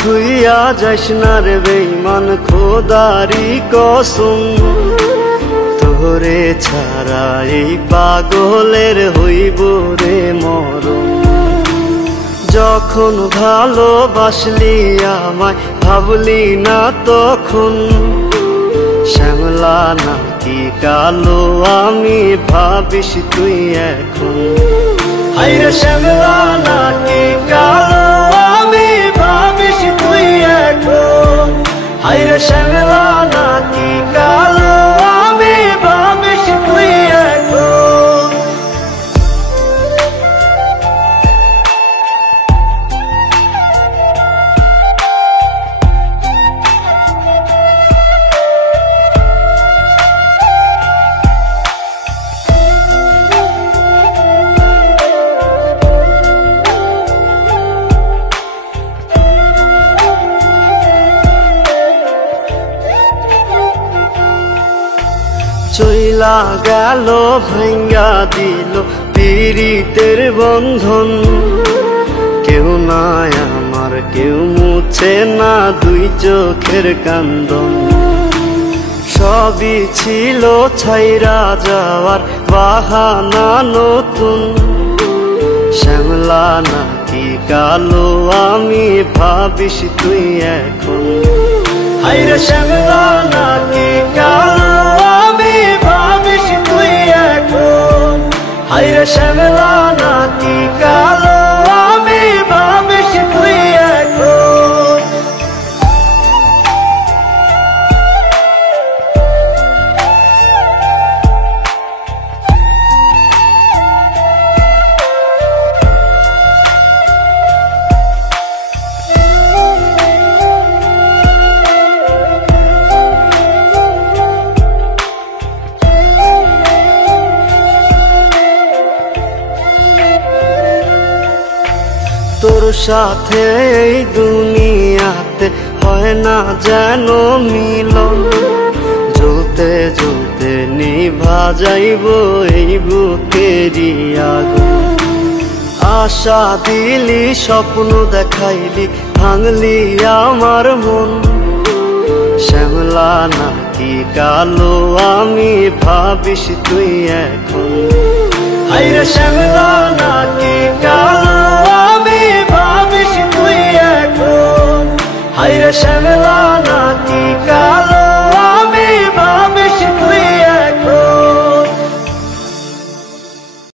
থুইয়া যাইস না রে বেঈমান খোদারি কসম, তোরে ছাড়া এই পাগলের হইব রে মরণ। যখন ভালোবাসলি আমায় ভাবলি না তখন, শ্যামলা নাকি কালো আমি ভাবিস তুই এখন। হায়রে শ্যামলা নাকি কালো আমি ভাবিস তুই এখন। হায়রে শ্যামলা নাকি কালো আমি ভাবিস তুই এখন। চইলা গেল ভাঙ্গা দিল পীড়িতের বন্ধন, কেউ নাই আমার কেউ মুছে না দুই চোখের কান্দন। সবই ছিল ছাইরা যাওয়ার বাহানা নতুন, শ্যামলা নাকি কালো আমি ভাবিস তুই এখন। হায়রে শ্যামলা নাকি কালো আমি ভাবিস তুই এখন। হায়রে শ্যামলা নাকি কালো আমি ভাবিস তুই এখন। তোর সাথে এই দুনিয়াতে হয় না যেন মিলন, জ্বলতে জ্বলতে নিভা যাইব এই বুকেরই আগুন। আশা দিলি স্বপ্ন দেখাইলি ভাঙলি আমার মন, শ্যামলা নাকি কালো আমি ভাবিস তুই এখন। হায়রে শ্যামলা নাকি কালো আমি ভাবিস তুই এখন। হায়রে শ্যামলা